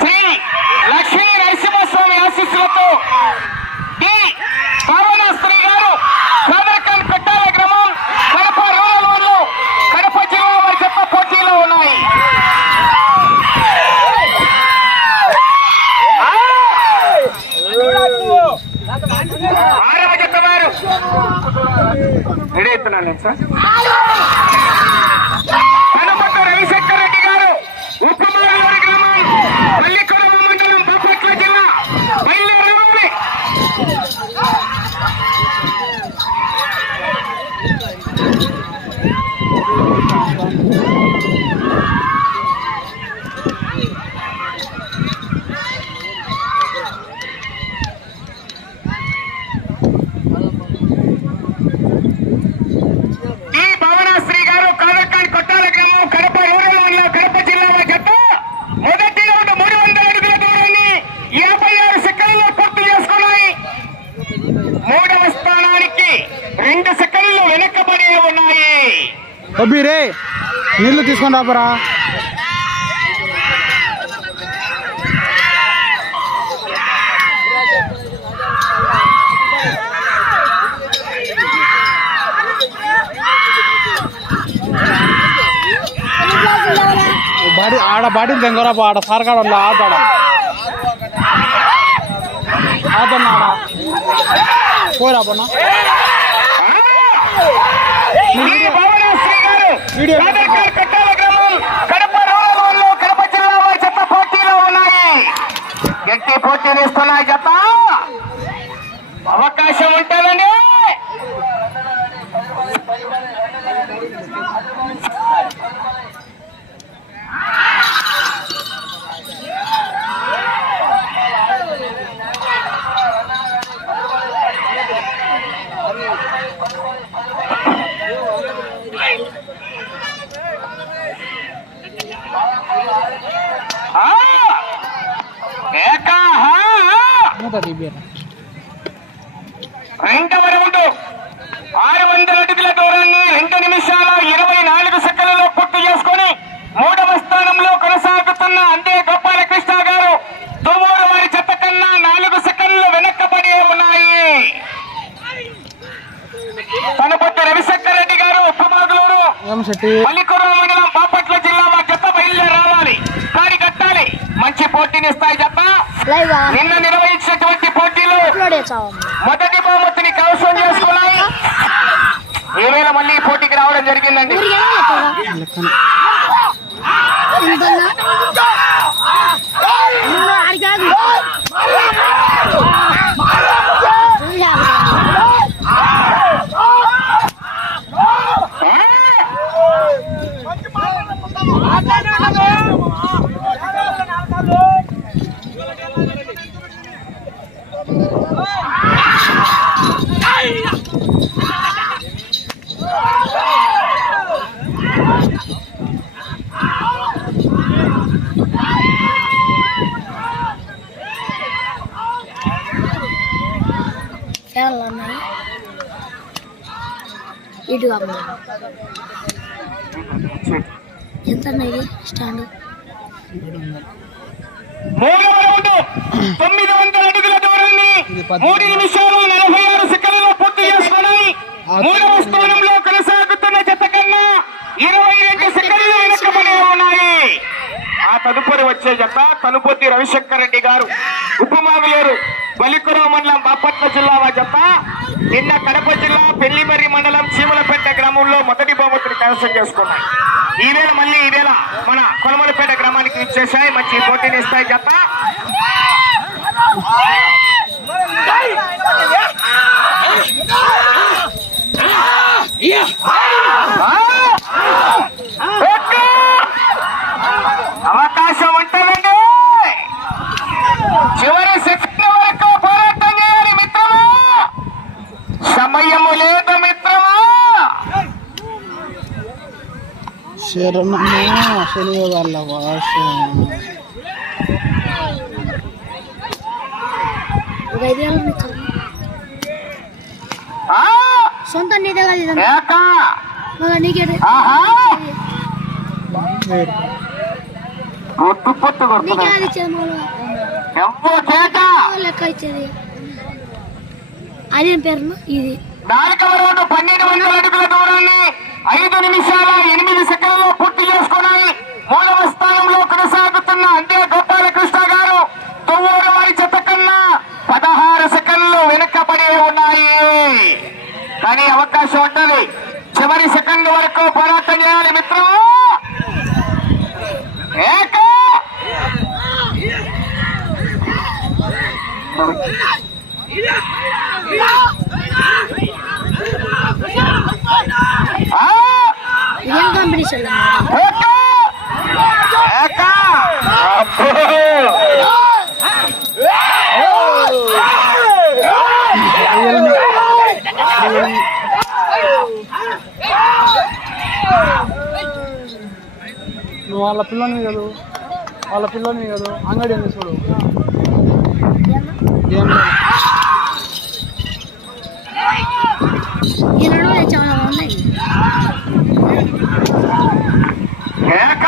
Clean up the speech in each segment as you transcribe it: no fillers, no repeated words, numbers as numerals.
శ్రీ లక్ష్మీ నరసింహస్వామి ఆశీస్సులతో డి భావనాశ్రీ గారు సాదర్ఖాన్ పెట్టాల గ్రామం కడప రూరల్ వాళ్ళు కడప జిల్లా వారి చెత్త పోటీలో ఉన్నాయి. ఆరవ జత వారు రెడీ అవుతున్నాను సార్. కనుపట్ల రవిశంకర్ రెడ్డి గారు ఉప్పమూరి గ్రామం పల్లికొడవ మండలం బాపట్ల జిల్లా బయలుదేరి రే నీళ్ళు తీసుకొని రాబరా. బాడీ ఆడ బాడీలు తెంగరా ఆడ సారకాడ ఆడ ఆదన్నా పోరా పన్నా కడప జిల్లా వారి చెత్త పోటీలో ఉన్నాయి. గట్టి పోటీలు ఇస్తున్నాయి చెత్త అవకాశం ఉంటుందండి. రెండవ రౌండ్ 600 అడుగుల దూరాన్ని 2 నిమిషాల 24 సెకండ్లలో పూర్తి చేసుకుని మూడవ స్థానంలో కొనసాగుతున్న అందే గోపాలకృష్ణ గారు తువ్వూరు వారి చెత్త కన్నా 4 సెకండ్లు వెనక్కబడి ఉన్నాయి. తనుపొత్తి రవిశంకర్ రెడ్డి గారు ఉప్పమాగులూరు పల్లికొడవ మండలం బాపట్ల జిల్లా వారి చెత్త బయలుదేరి రావాలి. కాడి కట్టాలి. మంచి పోటీనిస్తాయి చెత్త. నిన్న నిర్వహించినటువంటి పోటీలు మొదటి బహుమతిని కైవసం చేసుకున్నాయి. ఈవేళ మళ్ళీ పోటీకి రావడం జరిగిందండి. ఇటు ఎంత స్టాండ్ 900 అడుగుల దూరాన్ని 3 నిమిషాలు 46 సెకండ్లలో పూర్తి చేసుకున్నాయి. మూడవ స్థానంలో కొనసాగుతున్న జత కన్నా 22 సెకండ్లు వెనకబడి ఉన్నాయి. ఆ తదుపరి వచ్చే జత తనుపొత్తి రవిశంకర్ రెడ్డి గారు ఉప్పమాగులూరు బలికొడవ మండలం బాపట్ల జిల్లా జత నిన్న కడప జిల్లా పెళ్లిమర్రి మండలం చీమలపేట గ్రామంలో మొదటి బహుమతిని కైవసం చేసుకున్నాయి. ఈవేళ మళ్ళీ ఈవేళ మన కొలమలపేట గ్రామానికి ఇచ్చేసాయి. మంచి పోటీని ఇస్తాయి జత. అవకాశం ఉంటుందండి. చివరి సెకండ్ వరకు పోరాటం చేయాలి మిత్రమా. సమయము లేదు మిత్రమా. శని వాళ్ళ భాష సొంత నీదే కదా నీకే పొట్టు పొట్టు నీకే కొడుతున్నాయి. అది ఇచ్చేది మామూలుగా ఎంతో కేక. లెక్క ఇచ్చేది అదేం పేరు ఇది 4వ రౌండ్ 1200 అడుగుల దూరాన్ని 5 నిమిషాల 8 సెకండ్లలో పూర్తి చేసుకుని 3వ స్థానంలో కొనసాగుతున్న అందే గోపాలకృష్ణ గారు తొవ్వూరు వారి చెత్త కన్నా 16 సెకండ్లు వెనుకబడి ఉన్నాయి. కానీ అవకాశం ఉండాలి. చివరి సెకండ్ వరకు పోరాటం చేయాలి మిత్రమా. ఏక ఇదేం కాంపిటీషన్ ఏక ఏక అబ్బో. నువ్వు వాళ్ళ పిల్లని కదా, వాళ్ళ పిల్లని కదా, అంగడి ఉంది చూడు. ఏం లేదు. ఈ నడుము చాలా ఉన్నాయి. ఏక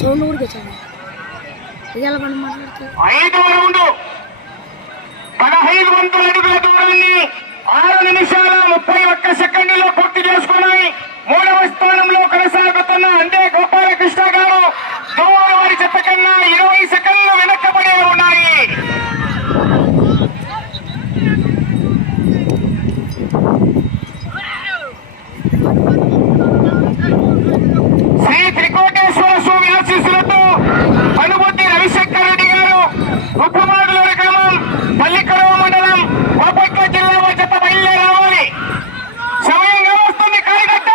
సోను కూడా చాలా ఇవాళ మనం మాట్లాడుతాం. 5వ రౌండ్ 1500 అడుగుల దూరాన్ని 6 నిమిషాల 31 సెకండ్లలో పూర్తి చేసుకుని 3వ స్థానంలో కొనసాగుతున్న అందే గోపాలకృష్ణ గారు తొవ్వూరు వారి చెత్త కన్నా 20 సెకండ్లు వెనక్కబడి ఉన్నాయి. శ్రీ త్రికోటేశ్వర స్వామి ఆశీస్సులతో అనుమతి రవిశంకర్ రెడ్డి గారు ఉప్పమాడులూరు గ్రామం పల్లికరవ మండలం బాపట్ల జిల్లా వచ్చేత బయలుదేరి రావాలి. సమయంగా వస్తుంది కార్యకర్త.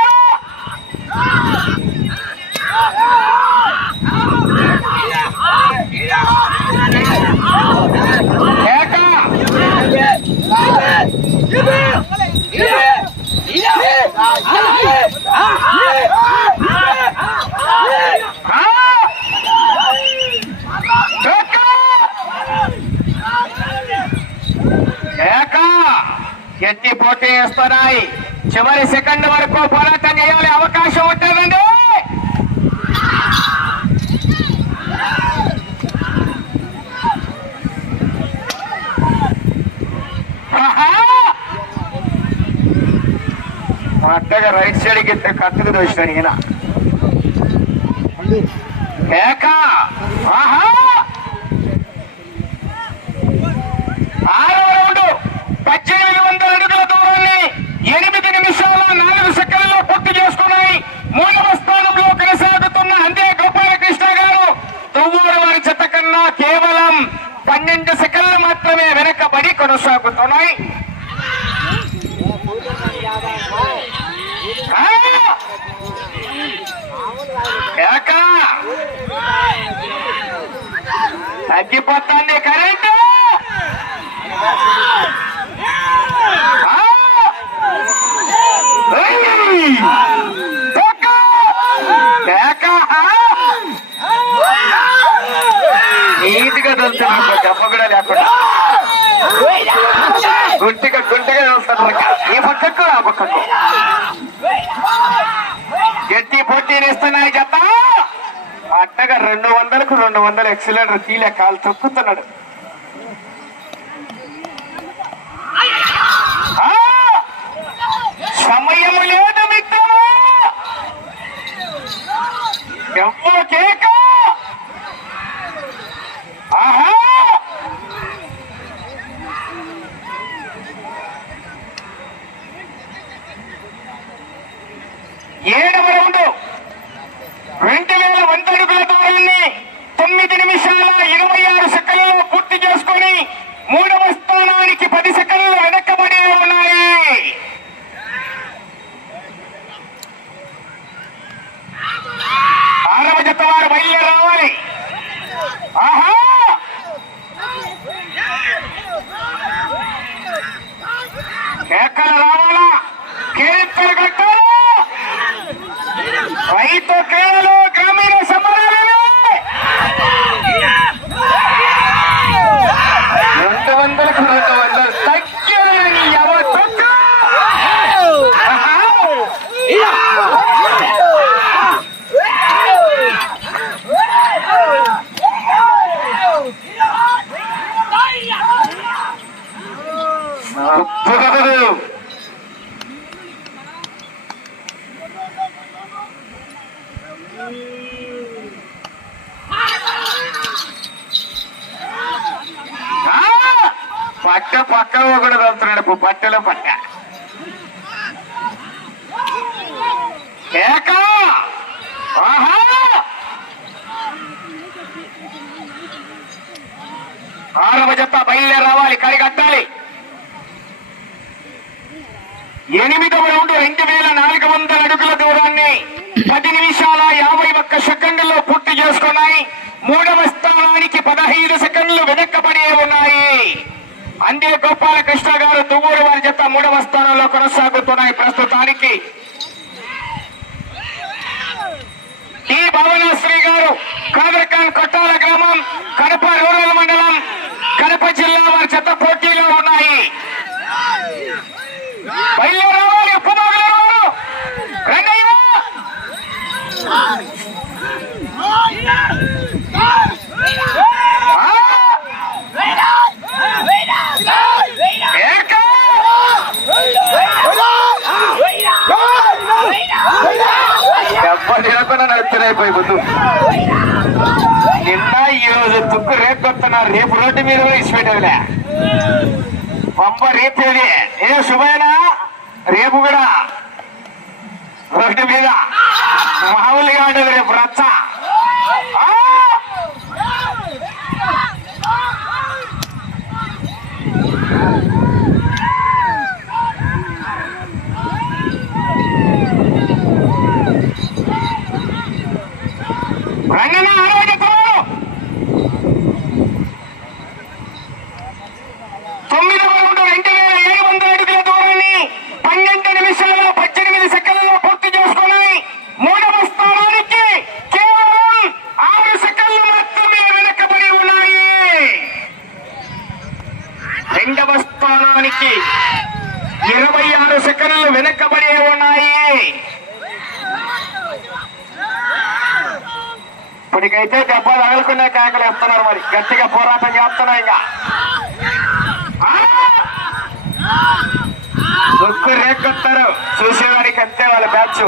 ఏక ఎత్తి పోటీ వేస్తున్నాయి. చివరి సెకండ్ వరకు పోరాటం చేయాలి. అవకాశం ఉంటుందండి. మా అత్తగా రైట్ సైడ్కి ఎత్తే కత్తుకు దోషినాడు ఈయన. ఏక ఆహా 6వ రౌండ్ 1800 అడుగుల దూరాన్ని 8 నిమిషాల 4 సెకండ్లలో పూర్తి చేసుకున్నాయి. 3వ స్థానంలో కొనసాగుతున్న అందే గోపాలకృష్ణ గారు తొవ్వూరు వారి చెత్త కన్నా కేవలం 12 సెకండ్లు మాత్రమే వెనకబడి కొనసాగుతున్నాయి. ఏక తగ్గిపోతుంది కరెంటు. నీట్గా తెలుసు దెబ్బ కూడా లేకుండా గుంటిగా తెలుస్తాను. ఈ పక్కకు ఆ పక్కకు గట్టి పోటీనిస్తున్నాయి జత. అట్టగా 200కు 200 ఎక్సిలెంటర్ తీలే కాలు తొక్కుతున్నాడు. సమయం లేదు మిత్రమా. ఎవరో కేక. ఆహా 7వ రౌండ్ 2100 అడుగుల దూరాన్ని 9 నిమిషాల 26 సెకండ్లలో పూర్తి చేసుకుని 3వ స్థానానికి 10 సెకండ్లు వెనక్కబడి ఉన్నాయి. ఆరవ జత వారు 6వ జత బయలుదేరి రావాలి, కరిగట్టాలి. 8వ రౌండ్ 2400 అడుగుల దూరాన్ని 10 నిమిషాల 51 సెకండ్లలో పూర్తి చేసుకున్నాయి. 3వ స్థానానికి 15 సెకండ్లు వెనక్కబడి ఉన్నాయి. అందే గోపాలకృష్ణ గారు దువ్వూరు వారి జత 3వ స్థానంలో కొనసాగుతున్నాయి. ప్రస్తుతానికి టి భువనేశ్వరి గారు కాదర్ఖాన్ కొట్టాల గ్రామం, కడప రూరల్ మండలం, కడప జిల్లా వారి జత పోటీలో ఉన్నాయి. బయలుదేరావాలి ఉప్పుమోగులూరు. రండయ్య. తినకుండా నడుపుతున్నాయిపోయి బుద్ధు. నిన్న ఈరోజు తుక్కు రేపొస్తున్నారు, రేపు రోడ్డు మీద ఇచ్చిపెట్టేదిలే. పంప రేపేది ఏ శుభైనా రేపు కూడా రోడ్డు మీద మామూలుగా ఉండదు. రేపు రచ్చ. రంగన 6వ జత 9వ రౌండ్ 2700 అడుగుల దూరాన్ని 12 నిమిషాల 18 సెకండ్లలో పూర్తి చేసుకున్నాయి. 3వ స్థానానికి కేవలం 6 సెకండ్లు మాత్రమే వెనకబడి ఉన్నాయి. 2వ స్థానానికి 26 సెకండ్లు వెనకబడి ఉన్నాయి. ఇప్పటికైతే దెబ్బ తగలుకునే కేకలు వేస్తున్నారు, మరి గట్టిగా పోరాటం చేస్తున్నా. ఇంకా దుక్కు రేకొస్తారు చూసేవాడికి అంతే వాళ్ళ బ్యాచ్.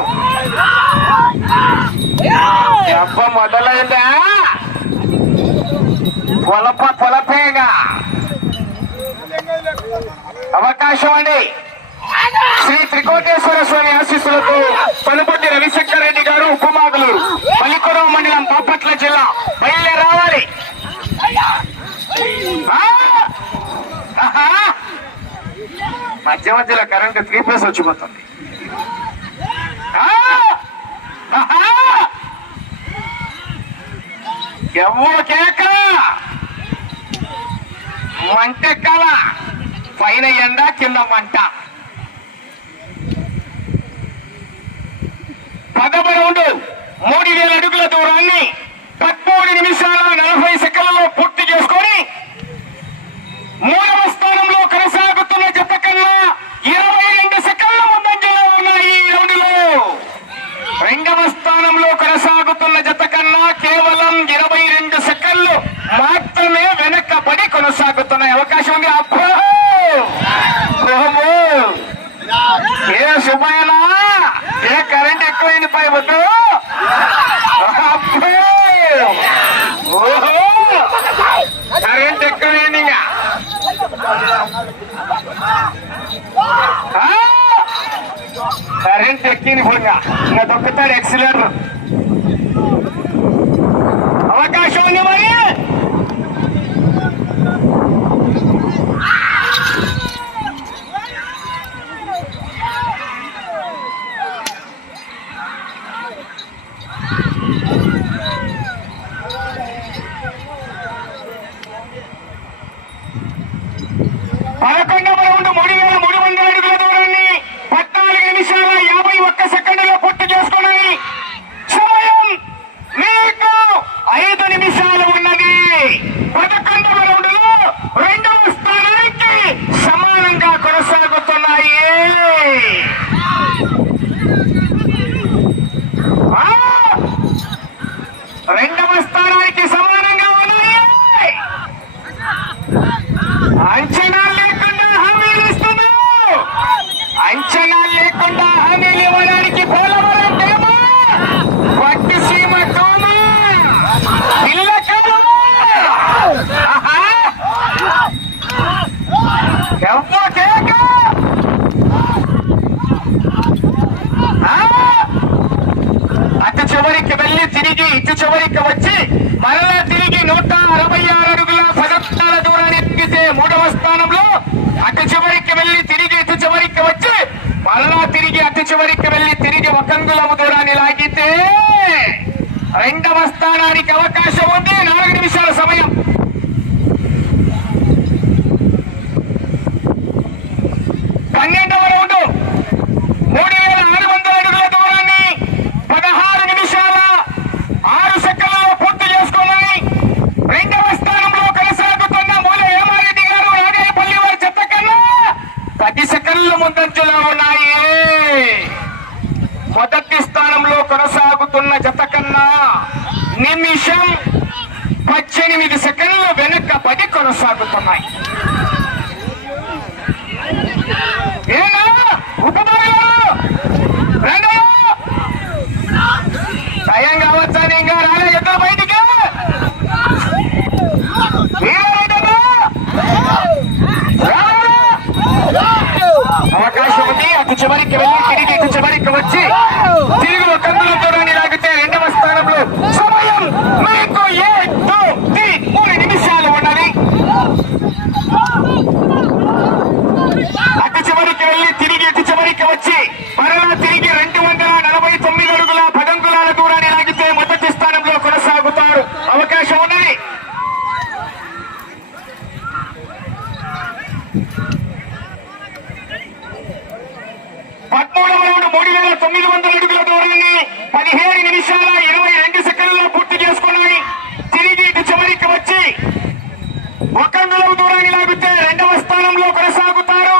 దెబ్బ మొదలైందా పొలపేగా అవకాశం అండి. శ్రీ త్రికోటేశ్వర స్వామి ఆశీస్సులతో పలుపట్టి రవిశంకర్ రెడ్డి గారు ఉప్పుమాగులూరు, పల్లికొరవ మండలం, బాపట్ల జిల్లా బయలుదేరి రావాలి. మధ్య మధ్యలో కరెంట్ 3 ఫేస్ వచ్చిపోతుంది. ఎవ్వో కేక మంటెక్కల, పైన ఎండ కింద మంట. 10వ రౌండ్ 3000 అడుగుల దూరాన్ని 13 నిమిషాల 40 సెకండ్లలో పూర్తి చేసుకొని 3వ స్థానంలో కొనసాగుతున్న జత కన్నా 22 సెకండ్ల ముందంజలో ఉన్నాయి. ఈ రౌండ్లో 2వ స్థానంలో కొనసాగుతున్న జత కన్నా కేవలం 22 సెకండ్లు మాత్రమే వెనక్కబడి కొనసాగుతున్నాయి. అవకాశం ఉంది. అబ్బో ఏ శుభైనా ఏ కరెంట్ ఎక్కువైంది పై వద్దు. ఓహో కరెంట్ ఎక్కువైంది. ఇంకా కరెంట్ ఎక్కింది. ఇంకా దొక్కుతాడు ఎక్సిలేటర్. అవకాశం ఉంది మరి. చివరికి వచ్చి మరలా తిరిగి 166 అడుగుల 10 అడుగుల దూరం రెండవ స్థానానికి అవకాశం ఉంది. 4 నిమిషాల సమయం. పన్నెండవ రౌండ్ 3600 అడుగుల దూరాన్ని 16 నిమిషాల 6 సెకండ్లలో పూర్తి చేసుకున్నాయి. రెండవ స్థానంలో కొనసాగుతున్న మూల హేమారెడ్డి గారు నాగేపల్లి వారి చెత్త కన్నా 10 సెకండ్ల ముందంజలో ఉన్నాయి. మొదటి స్థానంలో కొనసాగుతున్న జత కన్నా నిమిషం 18 సెకండ్లు వెనకబడి కొనసాగుతున్నాయి. ఏనా ఉపభాగాలు రంగయ్య భయం కావచ్చని ఇంకా రాలే ఎద్దులు బయటికి అవకాశం ఉంది. అటు చివరికి వెళ్ళి తిరిగి ఇటు చివరికి వచ్చి తిరిగి ఒక దూరాన్ని లాగితే రెండవ స్థానంలో సమయం మీకు 3 నిమిషాలు ఉన్నది. అటు చివరికి వెళ్ళి తిరిగి ఇటు చివరికి వచ్చి మరలా తిరిగి 249 అడుగుల 10 అంగుళాల దూరాన్ని లాగితే మొదటి స్థానంలో కొనసాగుతారు. అవకాశం ఉన్నది. పదమూడవ రౌండ్ 3900 అడుగుల దూరాన్ని 17 నిమిషాల 22 సెకండ్లలో పూర్తి చేసుకున్నాయి. తిరిగి ఇటు చివరికి వచ్చి 1 అంగుళం దూరాన్ని లాగితే రెండవ స్థానంలో కొనసాగుతారు.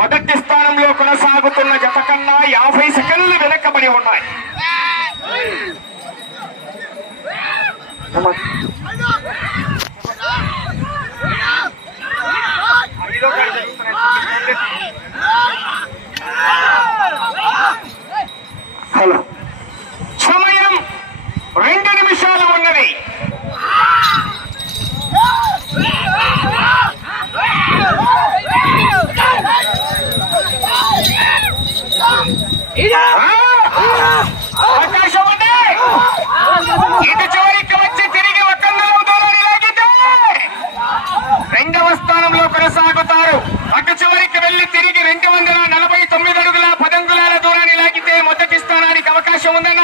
మొదటి స్థానంలో కొనసాగుతున్న జత కన్నా 50 సెకండ్లు వెనకబడి ఉన్నాయి. హలో సమయం 2 నిమిషాలు ఉన్నది. అవకాశం ఉంది. ఇటు చివరికి వచ్చి తిరిగి 1 అంగుళం దూరాన్ని లాగితే రెండవ స్థానంలో కొనసాగుతారు. అటు చివరికి వెళ్లి తిరిగి 249 అడుగుల 10 అంగుళాల దూరాన్ని లాగితే మొదటి స్థానానికి అవకాశం ఉందన్న.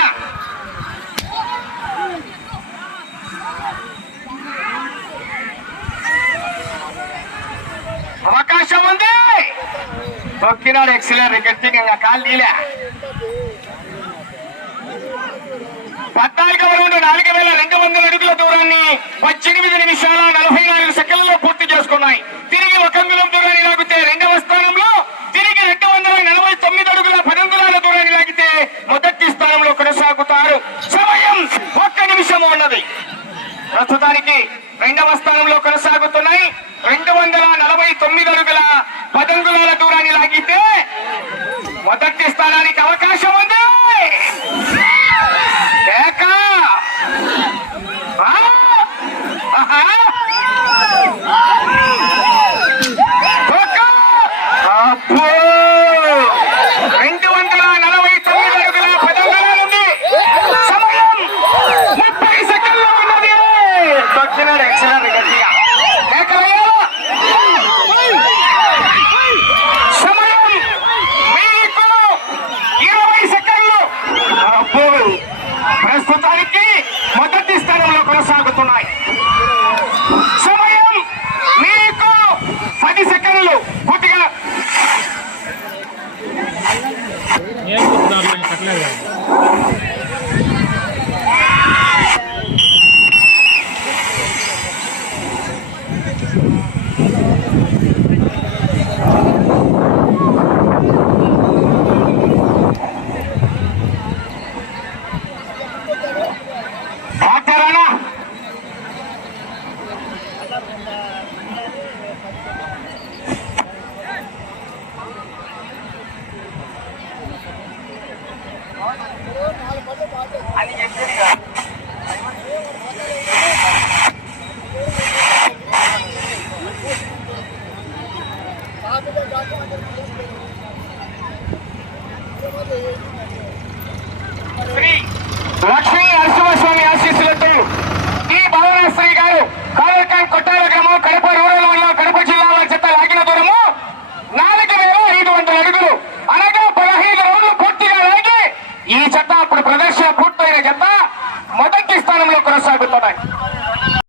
అవకాశం ఉంది. తొక్కినాడు ఎక్సలెంట్ గట్టిగా కాలు నీలే. 14వ రౌండ్ 4200 అడుగుల దూరాన్ని 18 నిమిషాల 44 సెకండ్లలో పూర్తి చేసుకున్నాయి. తిరిగి 1 అంగుళం దూరాన్ని లాగితే రెండవ స్థానంలో తిరిగి 249 అడుగుల 10 అంగుళాల దూరాన్ని లాగితే మొదటి స్థానంలో కొనసాగుతారు. సమయం 1 నిమిషం ఉన్నది. ప్రస్తుతానికి రెండవ స్థానంలో కొనసాగుతున్నాయి. 249 అడుగుల 10 అంగుళాల దూరాన్ని లాగితే మొదటి స్థానానికి అవకాశం ఉంది.